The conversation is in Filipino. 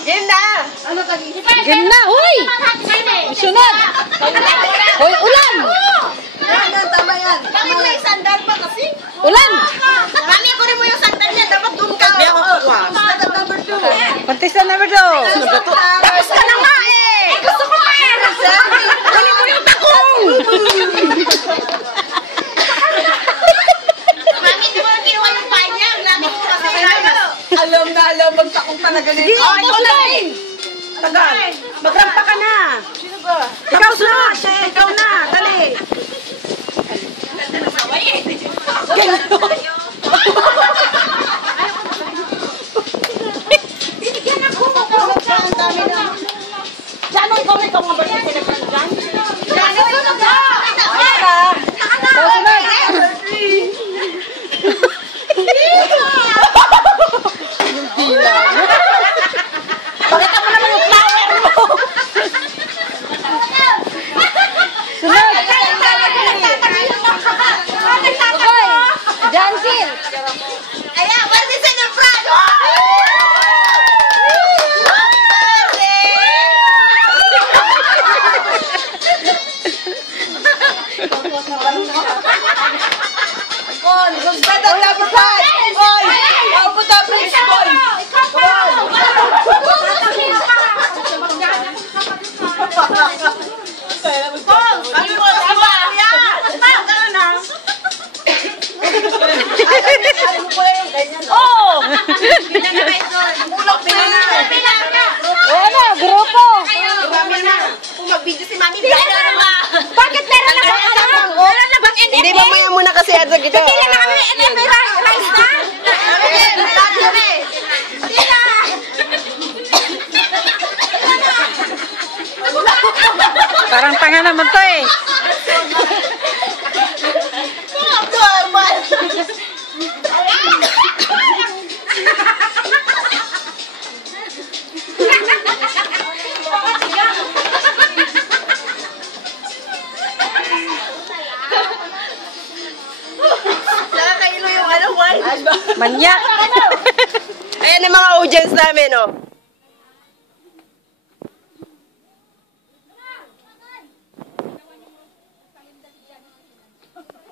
Game na! Game na, huy! Sunod! Hoy, ulan! Tama yan. Bakit may sandal pa kasi? Ulan! Mami, kunin mo yung sandal niya. Dapat doon ka. Hindi ako kuha. Contestant number 2. Tapos ka na nga eh! Gusto ko pa eh! Kunin mo yung takong! Mami, di ba kinuha yung panya? Lagi ko kasi alam na alam. Magtakong talaga nito. Sige, ikaw na rin! Tagal. Magrampa ka na. Sino ba? Ikaw sunod! Ikaw na. Dali. Binigyan ako. Ang dami na. Jano, ikaw na ikaw nga ba yung pinagpan dyan? Jano, ikaw na ba? Ikaw sunod! Pakita mo naman yung flower mo. Sunod! Hoy! Jansil! Ayan, pwede sa nefrad. Kon, gusto na lapitan. Oy, ako ta Prince Boy. Kami mo sama. Oh! Oo na, grupo! Kung mag-video si Mami, Bakit meron na bang ano? Meron na bang NFA? hindi mamaya muna kasi sa gito. Pili na kami NFA rice na? Parang tanga naman to eh. Nakakailo yung ano, wine. Manyak. Ayan ang mga audience namin, oh.